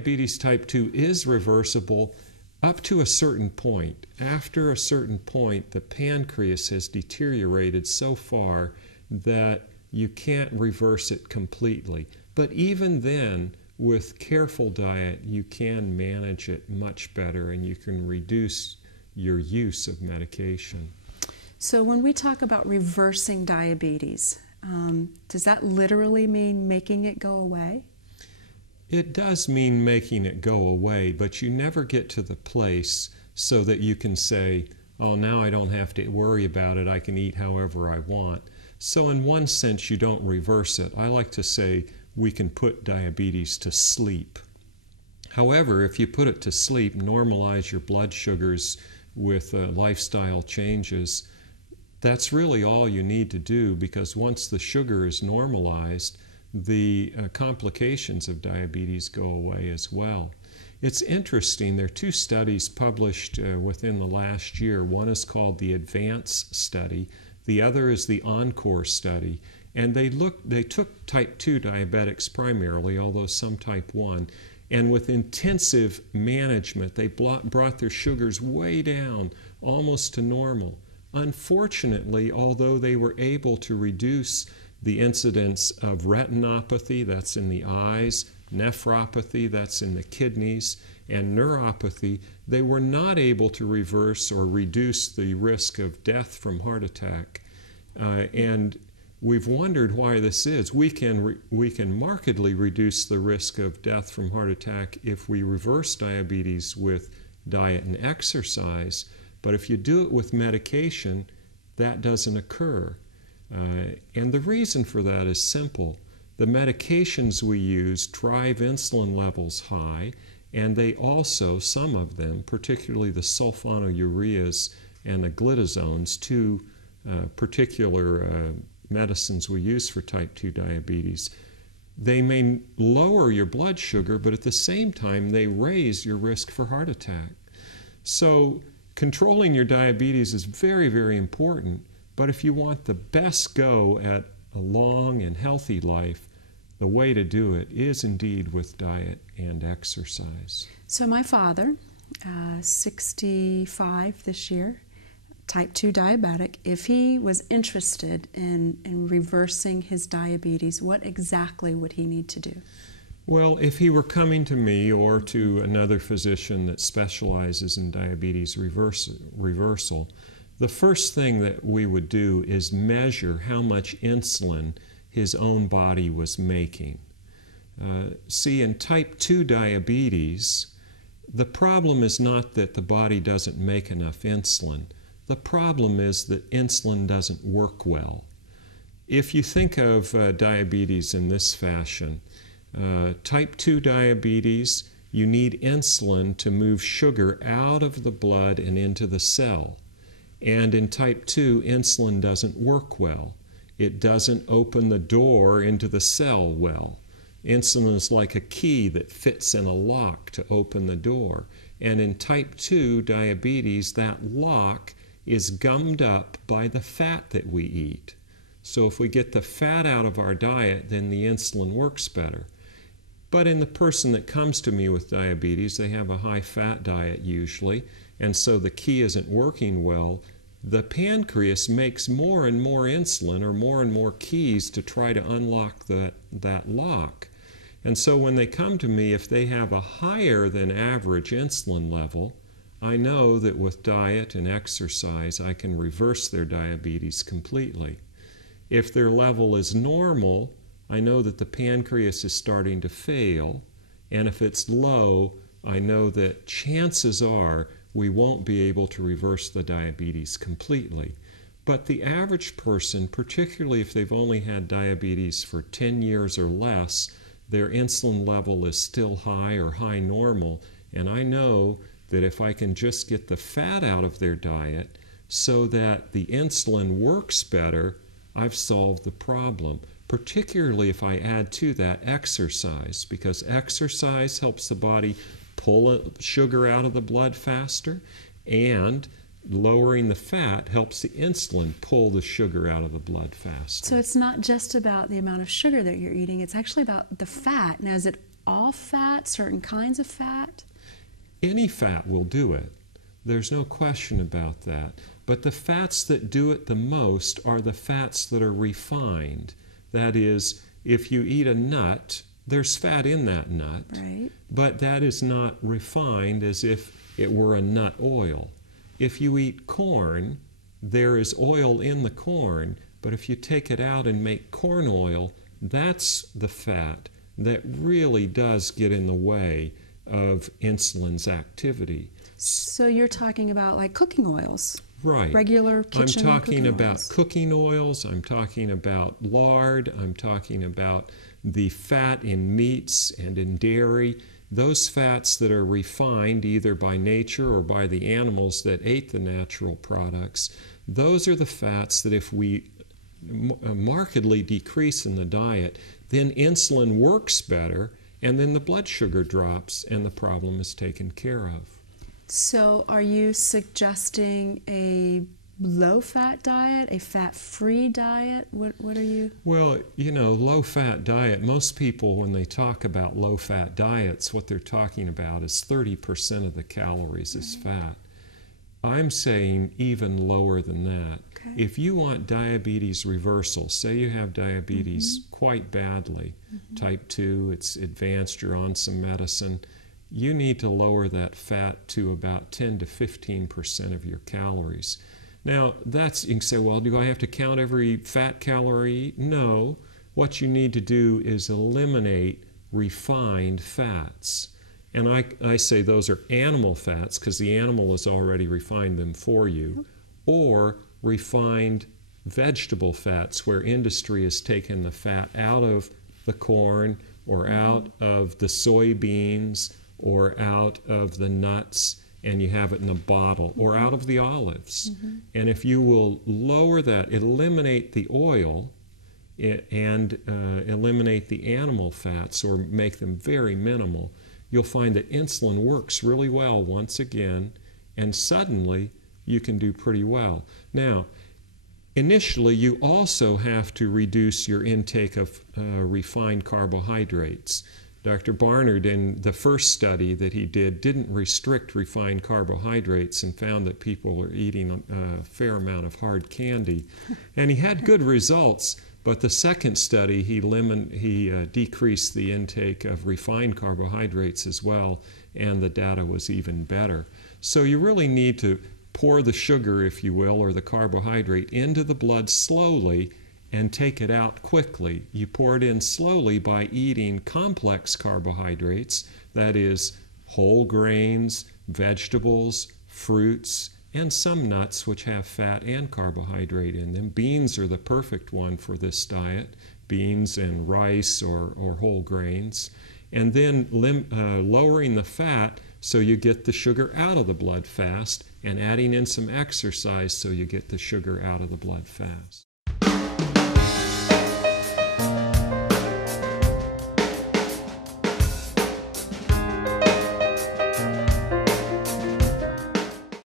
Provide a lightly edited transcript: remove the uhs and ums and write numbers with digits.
diabetes type 2 is reversible up to a certain point. After a certain point, the pancreas has deteriorated so far that you can't reverse it completely. But even then, with careful diet, you can manage it much better and you can reduce your use of medication. So when we talk about reversing diabetes, does that literally mean making it go away? It does mean making it go away, but you never get to the place so that you can say, oh, now I don't have to worry about it, I can eat however I want. So in one sense, you don't reverse it. I like to say we can put diabetes to sleep. However, if you put it to sleep, normalize your blood sugars with lifestyle changes, that's really all you need to do, because once the sugar is normalized, the complications of diabetes go away as well. It's interesting, there are two studies published within the last year. One is called the Adventist study, the other is the Encore study, and they took type 2 diabetics primarily, although some type 1, and with intensive management they brought their sugars way down, almost to normal. Unfortunately, although they were able to reduce the incidence of retinopathy, that's in the eyes, nephropathy, that's in the kidneys, and neuropathy, they were not able to reverse or reduce the risk of death from heart attack. And we've wondered why this is. We can markedly reduce the risk of death from heart attack if we reverse diabetes with diet and exercise, but if you do it with medication, that doesn't occur. And the reason for that is simple. The medications we use drive insulin levels high, and they also, some of them, particularly the sulfonylureas and the glitazones, two particular medicines we use for type 2 diabetes, they may lower your blood sugar, but at the same time they raise your risk for heart attack. So controlling your diabetes is very, very important. But if you want the best go at a long and healthy life, the way to do it is indeed with diet and exercise. So my father, 65 this year, type 2 diabetic, if he was interested in reversing his diabetes, what exactly would he need to do? Well, if he were coming to me or to another physician that specializes in diabetes reversal, the first thing that we would do is measure how much insulin his own body was making. See, in type 2 diabetes, the problem is not that the body doesn't make enough insulin. The problem is that insulin doesn't work well. If you think of diabetes in this fashion, type 2 diabetes, you need insulin to move sugar out of the blood and into the cell. And in type 2, insulin doesn't work well. It doesn't open the door into the cell well. Insulin is like a key that fits in a lock to open the door. And in type 2 diabetes, that lock is gummed up by the fat that we eat. So if we get the fat out of our diet, then the insulin works better. But in the person that comes to me with diabetes, they have a high-fat diet usually, and so the key isn't working well. The pancreas makes more and more insulin or more and more keys to try to unlock that lock. And so when they come to me, if they have a higher than average insulin level, I know that with diet and exercise, I can reverse their diabetes completely. If their level is normal, I know that the pancreas is starting to fail, and if it's low, I know that chances are we won't be able to reverse the diabetes completely. But the average person, particularly if they've only had diabetes for 10 years or less, their insulin level is still high or high normal, and I know that if I can just get the fat out of their diet so that the insulin works better, I've solved the problem. Particularly if I add to that exercise, because exercise helps the body pull sugar out of the blood faster, and lowering the fat helps the insulin pull the sugar out of the blood faster. So it's not just about the amount of sugar that you're eating, it's actually about the fat. Now, is it all fat, certain kinds of fat? Any fat will do it. There's no question about that. But the fats that do it the most are the fats that are refined. That is, if you eat a nut, there's fat in that nut, Right. but that is not refined as if it were a nut oil. If you eat corn, there is oil in the corn, but if you take it out and make corn oil, that's the fat that really does get in the way of insulin's activity. So you're talking about like cooking oils? Right. Regular kitchen I'm talking cooking about oils. cooking oils, I'm talking about lard, I'm talking about the fat in meats and in dairy. Those fats that are refined either by nature or by the animals that ate the natural products, those are the fats that if we markedly decrease in the diet, then insulin works better, and then the blood sugar drops and the problem is taken care of. So are you suggesting a low-fat diet, a fat-free diet? What are you? Well, low-fat diet, most people when they talk about low-fat diets, what they're talking about is 30% of the calories is fat. I'm saying even lower than that. Okay. If you want diabetes reversal, say you have diabetes quite badly, type 2, it's advanced, you're on some medicine, you need to lower that fat to about 10 to 15% of your calories. Now, you can say, well, do I have to count every fat calorie? No. What you need to do is eliminate refined fats. And I say those are animal fats because the animal has already refined them for you, or refined vegetable fats where industry has taken the fat out of the corn or out of the soybeans or out of the nuts, and you have it in a bottle, or out of the olives. And if you will lower that, eliminate the oil and eliminate the animal fats or make them very minimal, you'll find that insulin works really well once again, and suddenly you can do pretty well. Now, initially you also have to reduce your intake of refined carbohydrates. Dr. Barnard, in the first study that he did, didn't restrict refined carbohydrates and found that people were eating a fair amount of hard candy. And he had good results, but the second study, he decreased the intake of refined carbohydrates as well, and the data was even better. So you really need to pour the sugar, if you will, or the carbohydrate into the blood slowly and take it out quickly. You pour it in slowly by eating complex carbohydrates, that is, whole grains, vegetables, fruits, and some nuts which have fat and carbohydrate in them. Beans are the perfect one for this diet, beans and rice or whole grains. And then lowering the fat so you get the sugar out of the blood fast, and adding in some exercise so you get the sugar out of the blood fast.